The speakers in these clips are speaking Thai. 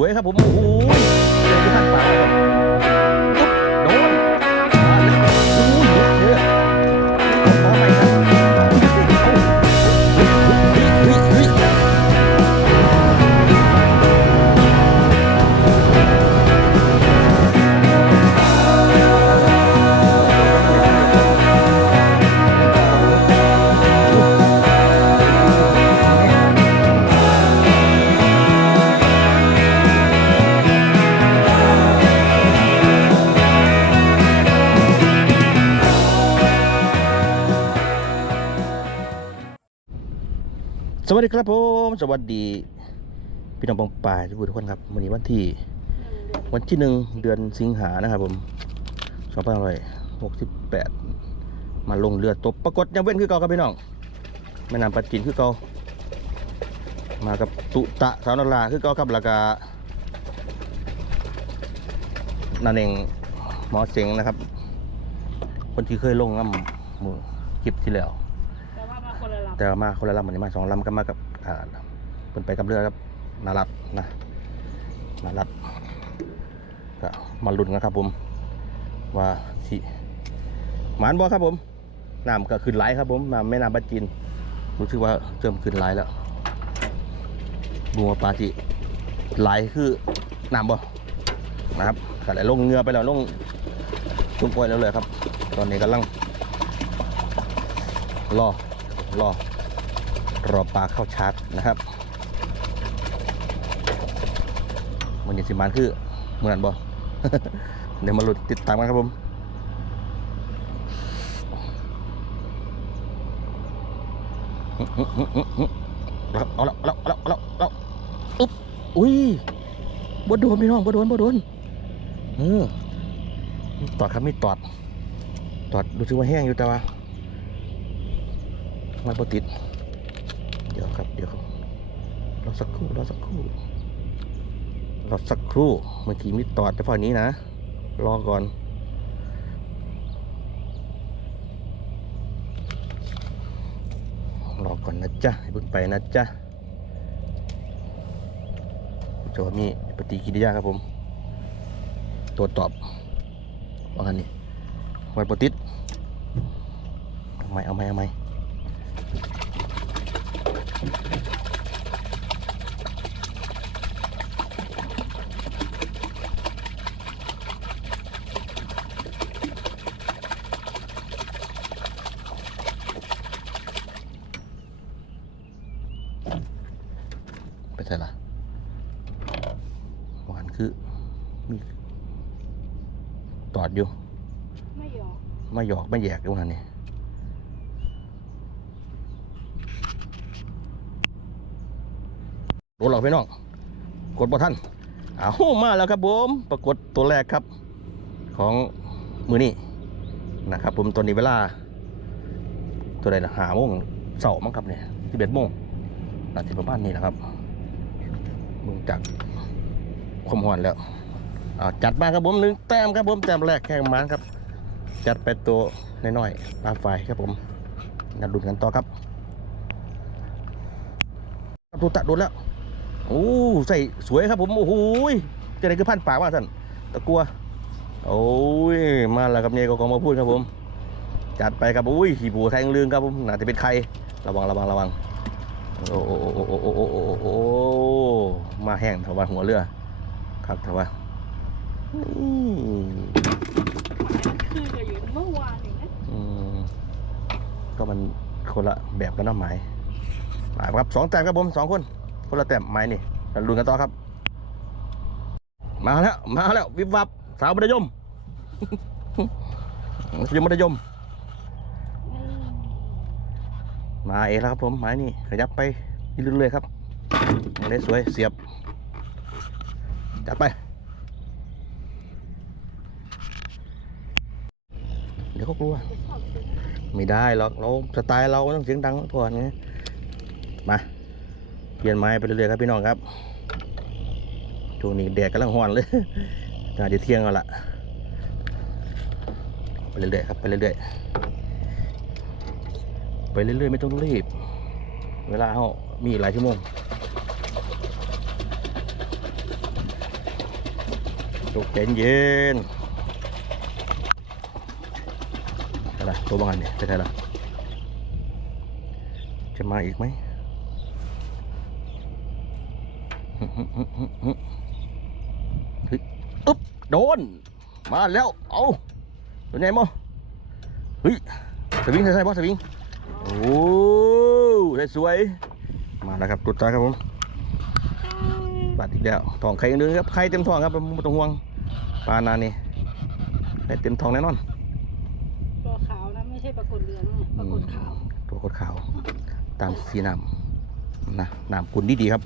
เวยครับผมโอ้โห สวัสดีครับผมสวัสดี พี่น้องปองป่ายทุกคนครับวันนี้วันที่ วันที่หนึ่งเดือนสิงหานะครับผมสองพันร้อยหกสิบแปดมาลงเรือตบปรากฏยังเว้นคือเก่าครับพี่น้องแม่น้ำปัดจินคือเก่ามากับตุตะสาวนราคือเก่าครับแล้วก็นั่นเองหมอเสียงนะครับ คนที่เคยลงน้ำมือคลิปที่แล้ว แต่มาคนละลำเหมันนี้มาสองลำก็มากับอ่าเพิ่นไปกับเรือครับนารัดนะนารัดก็มาลุ้นกันครับผม ว่าสิหมานบอครับผมน้ำก็ขึ้นไหลครับผมน้ำแม่น้ำบัดจินรู้สึกว่าเริ่มขึ้นไหลแล้วบัวปลาจิไหลคือน้ำบ่นะครับก็เลยลงเงือไปแล้วลงจุ่มปล่อยแล้วเลยครับ ตอนนี้กำลังรอรอ รอปลาเข้าชาร์จนะครับมันยังสิมานคือเหมือนบ่เดี๋ยวมาหลุ้นติดตามกันครับผมเอาละเอาละเอาละเอาละเอาละอุ๊บอุ้ยบ่โดนพี่น้องบ่โดนบ่โดนเออตอดครับมีตอด ตอดรู้สึกว่าแห้งอยู่แต่ว่ามันบ่ติด ดี๋ยวครับ เดี๋ยวครับรอสักครู่รอสักครู่รอสักครู่ เมื่อกี้มีตอดแต่ฝั่งนี้นะ รอก่อน รอก่อนนะจ๊ะเพิ่งไปนะจ๊ะจะว่ามีปฏิกิริยาครับผม ตัวตอบว่ากันนี่ไว้ปติดเอาไหมเอาไหมเอาไหม ไปใช่ละหวานคือมีตอดอยู่ ไม่ยอมไม่หยอก ไม่แยกอยู่หันนี่ โดนหลอกพี่น้อง กดบ่ท่านเอามาแล้วครับผมปรากฏตัวแรกครับ ของมือนี้นะครับ ผมตอนนี้เวลา ตัวใดละหาโมงเสาร์มั้งครับเนี่ยที่เบ็ดโมงน่าจะประมาณนี้แหละครับมึงจากความหอนแล้วอาจัดมาครับผมหนึ่งแต้มครับผมแต้มแรกแข่งมันครับ จัดไปตัวน้อยๆปลาไฟครับผมนัดดุนกันต่อครับดูตัดดูแล้ว โอ้ใส่สวยครับผม โอ้โหจะได้คือพันปากว่าท่านตะกัว โอ้ย มาแล้วครับเนี่ยก็กองมาพูดครับผม จัดไปครับอุ้ยขี่บัวแทงเรืองครับผมน่าจะเป็นใครระวังระวังระวังโอ้โอ้โอ้โอ้โอ้โอ้โอ้มาแห้งทวายหัวเรือ ครับทวายนี่คือกับอยู่เมื่อวานองนี้อืมก็มันคนละแบบกันนะหมายหมายครับสองแต้มครับผมสองคน คนละแต้มหมายนี่เราลุ้นกันต่อครับ มาแล้ว มาแล้ว วิบวับ สาวมัธยมสาวมัธยม มาเองแล้วครับผมหมายนี่ขยับไปเรื่อยๆครับมาได้สวยเสียบ จัดไป เดี๋ยวเขากลัว ไม่ได้หรอกเราสไตล์เราต้องเสียงดังก่อนไงมา เปลี่ยนไม้ไปเรื่อยๆครับพี่น้องครับช่วงนี้แดดกำลังห้อนเลยน่าจะเที่ยงแล้วล่ะไปเรื่อยๆครับไปเรื่อยๆไปเรื่อยๆไม่ต้องรีบ เวลาเขามีอีกหลายชั่วโมงลูกใจเย็นอะไรตัวบางอันเนี่ยจะได้ละจะมาอีกไหมหึหึหึหึหึเฮ้ย อึ๊บโดน มาแล้ว เอาตัวไหนมั้งเฮ้ยสวิงใส่ใส่บอสสวิงโอ้ได้สวยมาแล้วครับตุดตาครับผมบัดอีกแล้วทองไข่ยังเดือนครับไข่เต็มทองครับไม่ต้องห่วงปลานานี่ได้เต็มทองแน่นอนตัวขาวนะไม่ใช่ปรากฏเหลืองปรากฏขาวตัวกดขาว ตามสีน้ำนะน้ำกุนดีดีๆครับ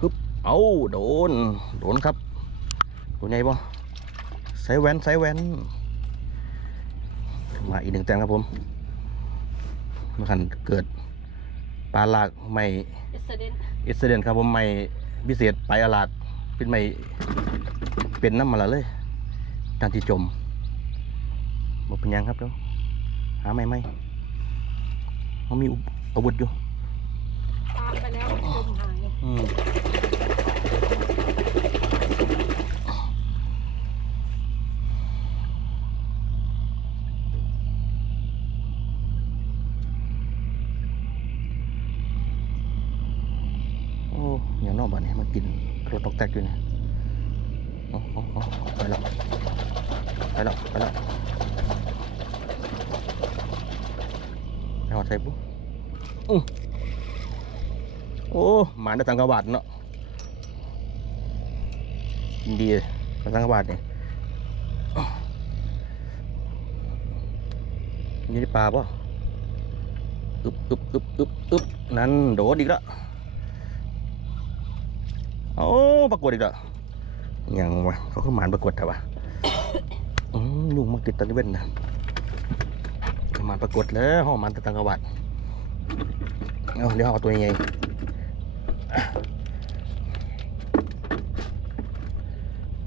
ปึ๊บ เอาโดน โดนครับ ตัวใหญ่ปะใส่แว่นใส่แว่นมาอีกหนึ่งแต้มครับผมเมื่อคันเกิดปลาหลากไม่เอสเดนอิสเดนครับผมไม่พิเศษไปอาลาดเป็นไม่เป็นน้ำมาและเลยทางที่จมบอกเป็นหยังครับเดี๋ยวหาไม่ไม่เขามีอุปอาวุธอยู่ตามไปแล้วจมหายอืมโอ้อย่าง นอกบ้านนี้มันกินกระตอกแตกอยู่เนี่ยโอ้โหโอ้ไปแล้วไปแล้วไปแล้วไปหอดใส่ปุ๊บโอ้หมาในตังกบาทเนาะ กินดีเลยตังกบาทเนี่ยนี่ได้ปลาป่ะอึบอึบอึบอึบอึบนั่นโดดอีกแล้วโอ้ปรากฏอีกแล้วยังวะเขาขึ้นหมานปรากฏแต่วะอืมลุงมาติดตะลิเวนนะมานปรากฏแล้วห้องมันตะตังกวัดเอาเดี๋ยวเอาตัวใหญ่เ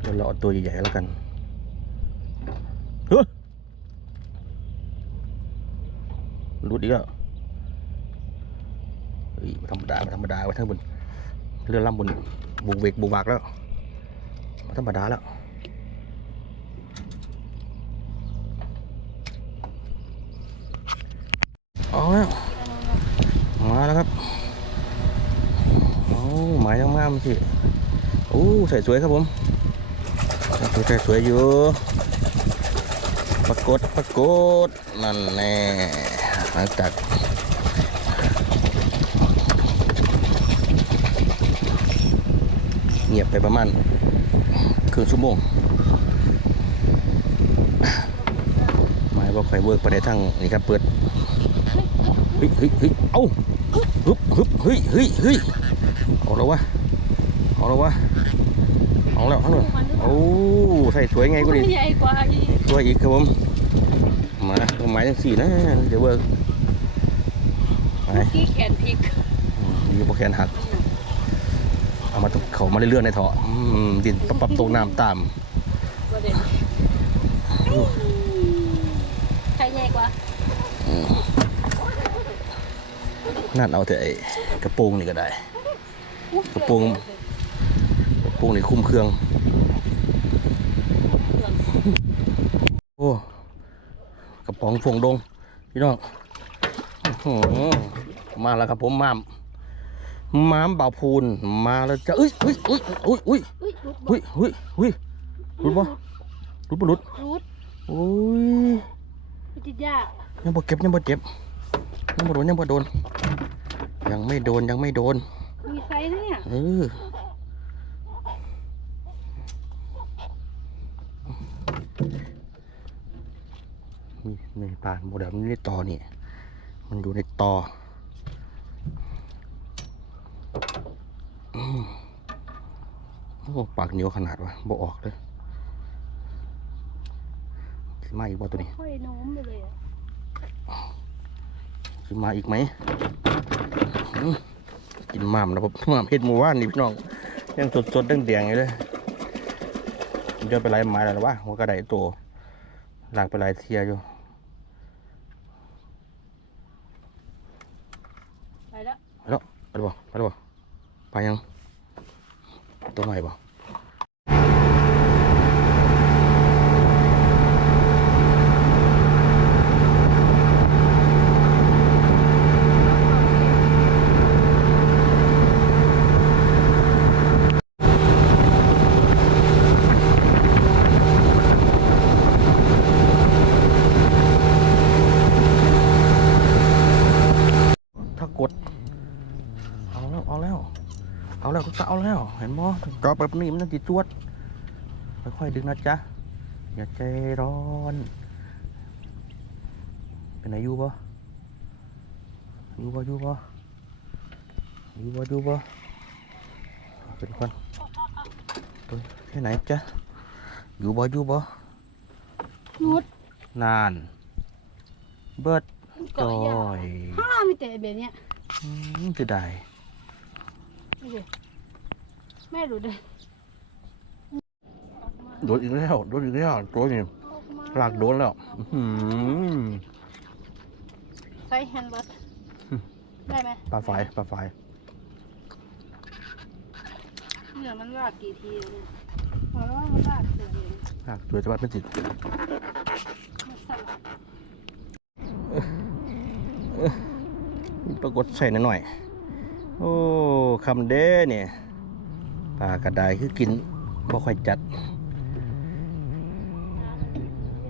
ดี๋ยวเราเอาตัวใหญ่ๆแล้วกันเฮ้ยรุดอีกแล้วเฮ้ยธรรมดาธรรมดาไว้ทั้งบนเรือล่ำบนบุกเวกบุกบักแล้วธรรมดาแล้วเอาแล้วมาแล้วครับโอ้หมายงามๆสิโอ้ใส่สวยครับผม ใส่สวใส่สวยอยู่ปรากฏปรากฏนั่นแน่หลังจากเงียบไปประมาณครึ่งชั่วโมงหมายว่าใครเวิร์กไปได้ทั้งนี่ครับเปิดเฮ้ยเฮ้ยเฮ้ยเอ้าฮึบฮึบเฮ้ยเฮ้ยเฮ้ยเอาแล้ววะเอาแล้ววะ เอาแล้วเอาแล้วโอ้ใส่สวยไงกูดิใหญ่กว่าอีกสวยอีกครับผมมาหมายจังสี่นะเดี๋ยวเวิร์กไปที่แขนพลิกอืมดีโปรแคนหักเอามาตรงเขามาเรื่อยๆในท่ออืมดินปรับปรับตกน้ำตามประเด็นใครใหญ่กว่านั่นเอาแต่ไอ้กระโปรงนี่ก็ได้ กระโปรง กระโปรงนี่คุ้มเครื่อง โอ้กระป๋องฟงดง พี่น้องอื้อหือมาแล้วครับผมมามมามบ่าวพูนมาแล้วจ้ะเอ้ยเอ้ยเอ้ยเอ้ยเอ้ยอุ้ยรุดเฮ้ยเฮ้ยเฮ้ยรุดปะรุดปะรุดรุดโอ้ยพิจิตรยายังบ่เก็บยังบ่เจ็บยังบ่โดนยังบ่โดน ยังไม่โดนยังไม่โดนมีไซส์เนี่ยเออ ในป่าโมเดลมันอยู่ในตอนี่มันอยู่ในตออืมโอ้ปากเหนียวขนาดวะบ่ออกเลยสิมาอีกบ่ตัวนี้ค่อยโน้มไปเลยอะสิมาอีกไหมอืมกินหม่ำนะผมหม่ำเฮ็ดหมูว่านนี่พี่น้องยังสดสดๆแดงๆอยู่เลยเดี๋ยวไปไล่ไม้แล้วนะวะหัวกระไดตัวหลากไปไล่เทียอยู่ แล้วไปแล้วไปแล้วไปยังตัวใหม่บ่ถ้ากด เอาแล้ว เอาแล้ว เอาแล้วทุกสาวเอา แล้วเห็นบ่จอแบบนี้มันจะจิจวด ค่อยๆดึงนะจ๊ะ อย่าใจร้อน เป็นไหนอยู่บ่อยู่บ่อยู่บ่อยู่บ่อยู่บ่เป็นคนตัวแค่ไหนจ๊ะ อยู่บ่อยู่บ่นุดนาน เบิดเกาะจยาอยห้ามีแต่แบบเนี้ยอืมจะได้นี่ดิ แม่ดูดิโดนอีกแล้วโดนอีกแล้วตัวนี้หลากโดนแล้วอื้อหือใช้แฮนด์เบิร์ดอืมได้ไหมปลาไฟปลาไฟเนี่ยมันลากกี่ทีแล้วเนี่ยพอแล้วว่ามันลากเสือเองหลากตัวจะว่าเป็นจิตมันสลับปรากฏใส่หน่อยๆโอ้คำเด้เนี่ย ปลากระไดคือกินบ่ค่อยจัด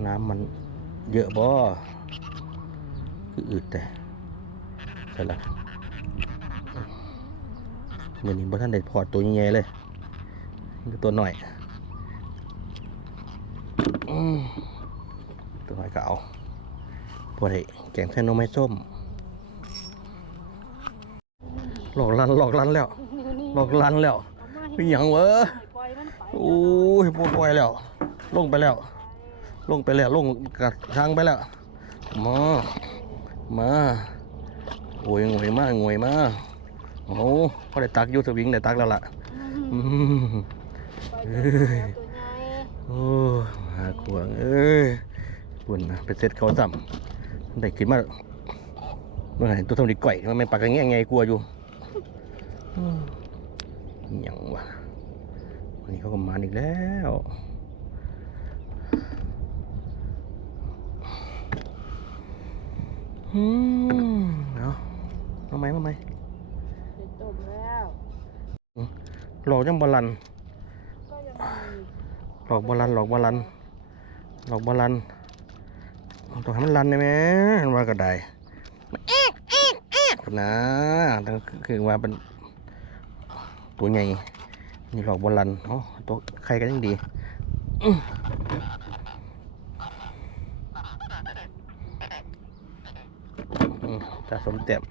น้ำมันเยอะบ่คืออืดแต่ใช่ละเหมือนี้บ่ท่านได้พอดตัวใหญ่เลยตัวหน่อยอตัวหน่อยก็เอาพอได้แกงเส้นนมไม้ส้ม หลอกลันหลอกลันแล้ว หลอกลันแล้ว เอามาเป็นหยังเวะปล่อโอ้ยปล่อยแล้ว ลงไปแล้ว ลงไปแล้ว ลงกัดทางไปแล้ว มา มาโอ้ยงวยมากงวยมากโอ้พอได้ตักยูสวิงได้ตักแล้วล่ะอืมอือโอ้หาขวางเอ้ยปุ่นนะไปเซ็ตเขาซ้ำได้กินมาเมื่อไหร่ตัวทำดีก่อยมันไม่ปากกันแง่ไงกลัวอยู่ อืมหยังวะวันนี้เขาก็มาอีกแล้วอืมเอามาไหมมาไหมเด็ดจบแล้วหลอกจังบอลันก็ยังมีหลอกบอลันหลอกบอลันหลอกบอลันต้องให้มันลันได้ไหมว่าก็ได้มันเอ๊ะเอ๊ะเอ๊ะนะแต่คือว่าเป็น ตัวใหญ่นี่หลอกบอลลันอ๋อตัวใครกันยังดีจะสมเต็ม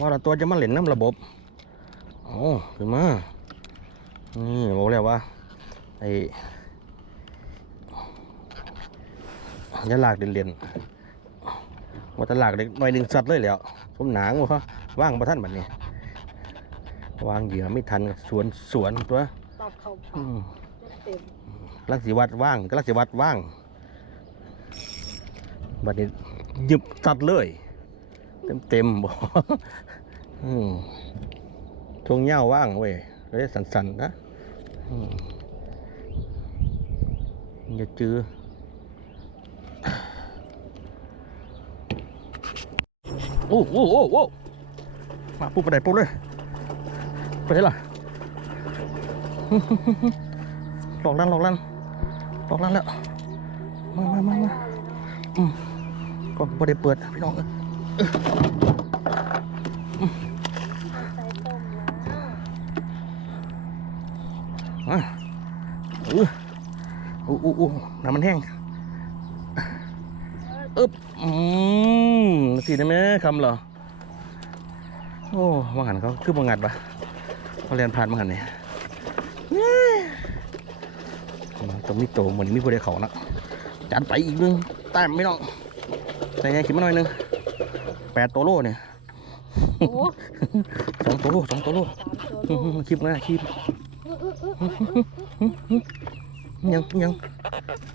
ว่าละตัวจะมาเล่นน้ำระบบอ๋อขึ้นมา นี่บอกแล้วว่าไอ้อยาลากเด่นๆว่าตลากเด็กหน่อยหนึ่งสัตว์เลยแล้วสมหนางวะ ว่างประท่านบัดนี้วางเหยื่อไม่ทันสวนสวนตัวตัดเข้าปาอืกมเต็มลักสิวัดว่างก็ลักสิวัดว่างบัดนี้หยิบสัตว์เลย เต็มเต็มๆบ่อืมทวงเหย้าว่างเว้ยเลยสันๆนะอืมอย่าจื้อโอ้โอ้โอ้โอ้ มาปุ๊บไปไหนปุ๊บเลยไปไหนล่ะหลอกลั่นหลอกลั่นหลอกลั่นแล้วมามามามาอืมก็ไม่ได้เปิดพี่น้องเอ้ยใส่ต้มแล้วมาอู้อู้อู้อู้น้ำมันแห้งอึ๊บอืมสีได้ไหมคำเหรอ โอ้มาหันเขาคือบังงัดปะเขาเรียนผ่านมาหันเนี่ยต้องมีโตเหมือนมีผู้ใดเขานะจัดไปอีกหนึงแต้มไม่ต้องใส่ไงขิดมาหน่อยหนึงแปดตัวโลเนี่ยโอ้โหสองตัวโลสองตัวโลสามตัวอื้ลูอกหือคลิปนะคลิปอื้ออื้ออื้ออื้อยังยัง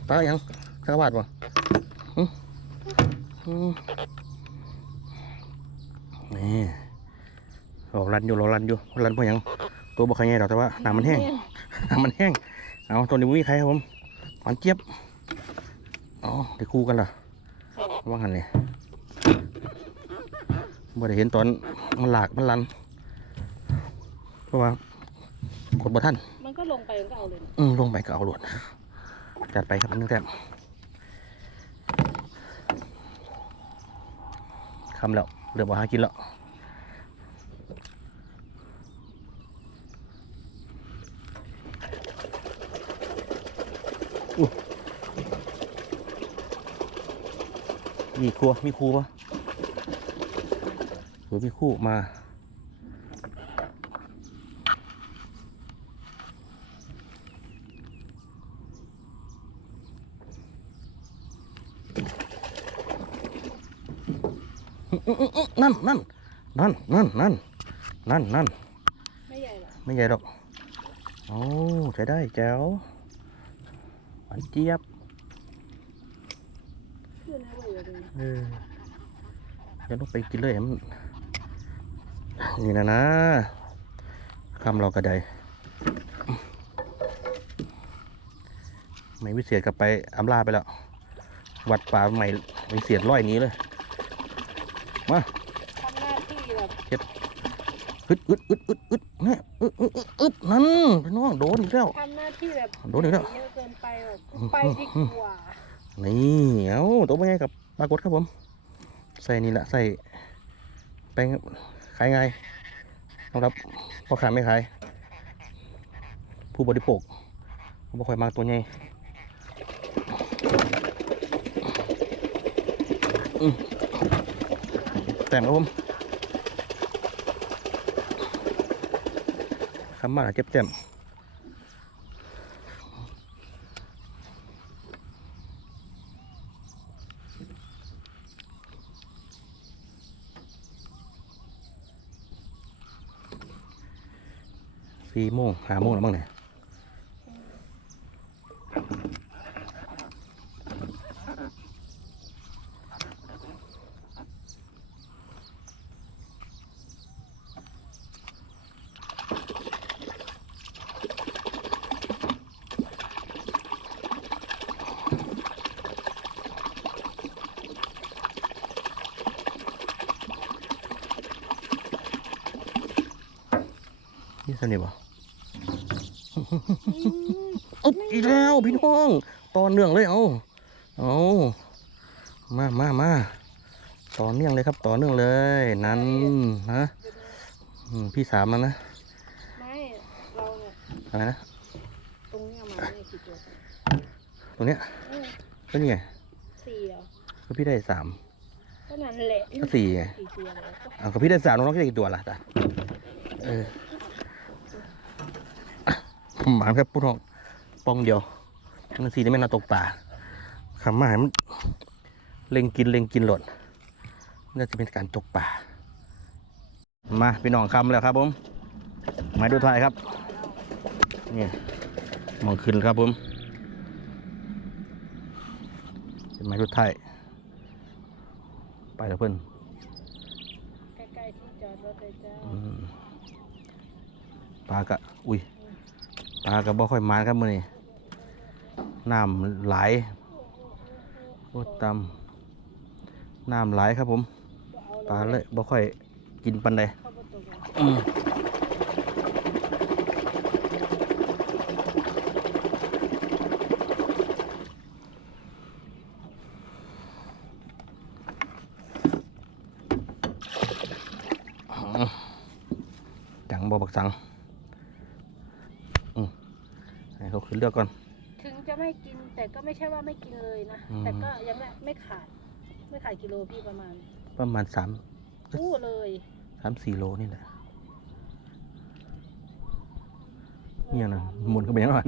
ตายังสักบาทวะ อืมอืมนอยู่รอรันอยู่รันเพราะหยังตัวบ่ใครใหญ่ดอกแต่ว่าน้ำมันแห้งน้ำมันแห้งเอาตัวนี้บ่มีใครครับผมหวานเจี๊ยบอ๋อได้คู่กันล่ะว่างันเลยบ่ได้เห็นตอนมันหลากมันลัน เพราะว่ากดบ่ทันมันก็ลงไปมันก็เอาเลยนะอืมลงไปก็เอาหลวดจัดไปครับอันนึงแต้มคำแล้วเริ่มเอาหากินแล้ว มีครัวมีครูปะหรือมีคู่มานั่นนั่นนั่นนั่นนั่นนั่นนั่นไม่ใหญ่หรอกไม่ใหญ่หรอกโอ้ใช้ได้แจ๋วหวานเจี๊ยบ ขึ้นให้ไปอยู่ตรงนี้ เออเดี๋ยวต้องไปกินเลยเห็นมันนี่นะนะคำเรากระไดไม่วิเศษกลับไปอำลาไปแล้ว วัดป่าใหม่วิเศษร้อยหนี้เลย มาทำหน้าที่แบบอึดอึดอึดอึดอึดแม่อึดอึดอึดอึดนั่นพี่น้องโดนอีกแล้วทำหน้าที่แบบโดนอีกแล้วเยอะเกินไปแบบไปดีกว่านี่เอาตัวเป็นไงกับ ปลากดครับผม ใส่นี่แหละใส่แป้งขายไงสำหรับพ่อขายไม่ขาย ผู้บริโภคเขาบ่ค่อยมากตัวใหญ่แต้มครับผมคำมาเจ็บแต้ม สี่โมงห้าโมงแล้วมั้งเนี่ยนี่สนิทปะ อุ๊บอีกแล้วพี่น้องตอนเนื่องเลยเอาเอามามามาต่อเนื่องเลยครับต่อเนื่องเลยนั้นนะอืมพี่สามมันนะไม่เราเนี่ยอะไรนะตรงเนี้ยมาเนี่ยกี่ตัวตรงเนี้ยเออก็นี่ไงสี่เหรอก็พี่ได้สามก็นั่นแหละก็สี่ไงสี่ตัวแล้วก็เอาก็พี่ได้สามน้องๆจะได้กี่ตัวล่ะจ้ะเออ หมาครับพูดน้องปองเดียวมันสี่นี่ไม่น่าตกป่าคำมาให้มันเล็งกินเล็งกินหล่นน่าจะเป็นการตกป่า มาพี่น้องคำแล้วครับผมมาดูถ่ายครับนี่มองขึ้นครับผมเป็นไม้ดูถ่ายไปแล้วเพื่อนใกล้ๆที่จอดรถเลยจ้าอืมปลากะอุ้ย ปลากะบ่ค่อยมานครับมือนี้น้ำไหลโคตรตำน้ำไหลครับผม ปลาเลยบ่ค่อยกินปันใดเข้าประตูก่อนอืมจังบ่บักสัง อืม ให้เขาขึ้นเลือกก่อน ถึงจะไม่กินแต่ก็ไม่ใช่ว่าไม่กินเลยนะ อืม แต่ก็ยังไม่ไม่ขาด ไม่ขาดกิโลพี่ประมาณประมาณสามอู้เลยสามสี่โลนี่แหละเนี่ยนะหมุนก็ไปยังนอน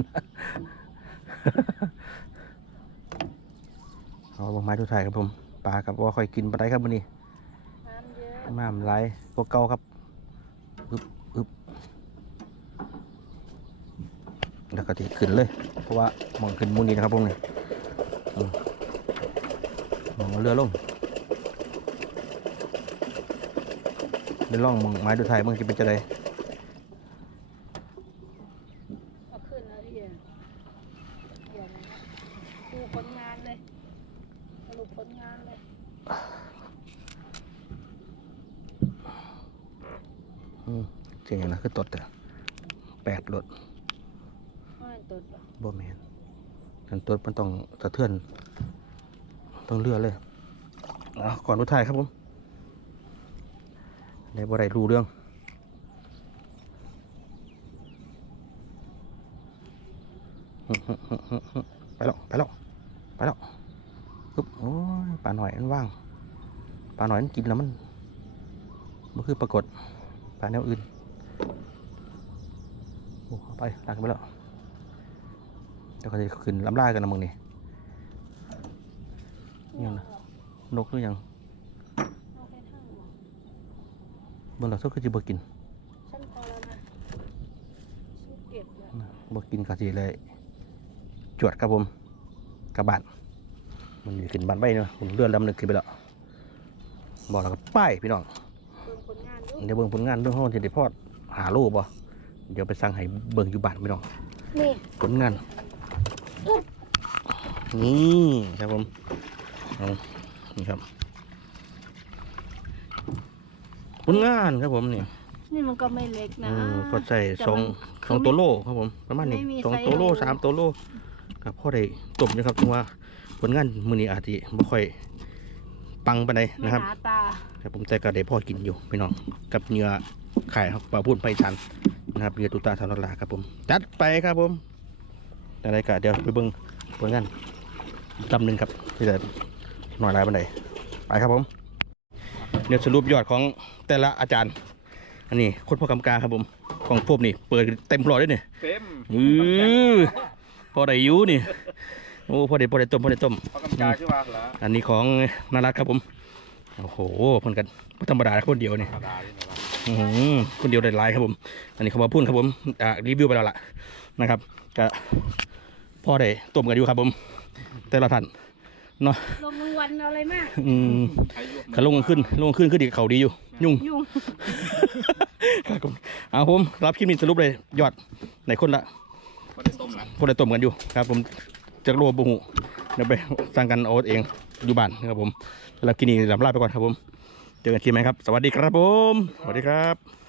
เอาบางไม้ทุกทายครับผมปลากับว่าค่อยกินปลาได้ครับวันนี้น้ำเยอะ น้ำไหลก็เก่าครับอึบอึบ แล้วก็ที่ขึ้นเลย เพราะว่ามองขึ้นมุนนี้นะครับผมเนี่ยมองเรือลงเได้ล่องมึงไม้ดูไทยมึงจะเป็นจะได เอาขึ้นแล้วพี่เดี๋ยวนะดูผลงานเลยสรุปผลงานเลย อืมเจ๋งนะคือตดแต่แปดรถ ไม่ตุดหรอก บ่แมนกันตดมันต้องสะเทือน ต้องเลือดเลยเอาก่อนดูไทยครับผมในบ่ได้รู้เรื่อง ไปแล้วไปแล้วไปแล้วปึ๊บโอ้ยปลาหน่อยมันว่างปลาหน่อยมันกินแล้วมันมันคือปรากฏปลาแนวอื่นโอ้ไปลากไปแล้วเดี๋ยวเขาจะขึ้นลำลากันนะมึงนี่ยังนะนกหรือยัง เอาแค่ทั้งหมด บนหลักสุดคือจะบ่กินฉันพอแล้วนะฉันเก็บแล้วบ่กินกะสิเลย จวดครับผมกลับบ้านมันมีขึ้นบ้านไปเนาะผมเลื่อนลำหนึกขึ้นไปแล้วบอกแล้วก็ไปพี่น้องเบิ่งผลงานดูเดี๋ยวเบิ่งผลงานเรื่องห้องที่ได้พอดหาโลบ่เดี๋ยวไปสั่งให้เบิ่งอยู่บ้านพี่น้องนี่ผลงานนี่ครับผมเอานี่ครับ ผลงานครับผมนี่นี่มันก็ไม่เล็กนะอืมก็ใส่แต่สองมันสองตัวโลครับผมประมาณนี้ไม่มีสองไซส์ตัวโลโลสามตัวโลกับพ่อได้ต้มนะครับถึงว่าผลงานมื้อนี้อาจจะไม่ค่อยปังปานใดไม่นะครับหาตาครับผมแต่ก็ได้พ่อกินอยู่พี่น้องกับเนื้อไข่ครับปลาพูนไปชันนะครับเนื้อตุตาทานลาครับผม จัดไปครับผมอะไรก็เดี๋ยวไปเบิ่งผลงานลำหนึ่งครับที่จะหน่อยหลายบันไดไปครับผม เดี๋ยวสรุปยอดของแต่ละอาจารย์ อันนี้คนพ่อกำกาครับผมของพวกนี่เปิดเต็มปลอดด้วยนี่เต็มอือพอได้อยูนี่โอ้พอได้พอได้ต้มพอได้ต้มเขากำจายขึ้นมาเหรออันนี้ของนารัตครับผมโอ้โหเพิ่นกันบ่ธรรมดาคนเดียวนี่ธรรมดาที่ไหนวะอื้อหือคนเดียวได้หลายครับผม อันนี้เขามาพูดครับผมอ่ารีวิวไปแล้วล่ะนะครับก็พอได้ต้มกันอยู่ครับผม แต่ละท่าน เนาะลงรางวัลเอาอะไรมาก อืมใช้ยุขาลงกันขึ้น ลงกันขึ้นขึ้นดีเขาดีอยู่ ยุ่งยุ่งครับผมเอาผมรับคลิปนี้สรุปเลยยอดในคนละไม่ได้ต้มละพอได้ต้มกันอยู่ครับผมจากโลบุหูเดี๋ยวไปสั่งกันเอาเองอยู่บ้านนะครับผมสำหรับคลิปนี้ลำลาไปก่อนครับผม เจอกันทีไหมครับ สวัสดีครับผม สวัสดีครับ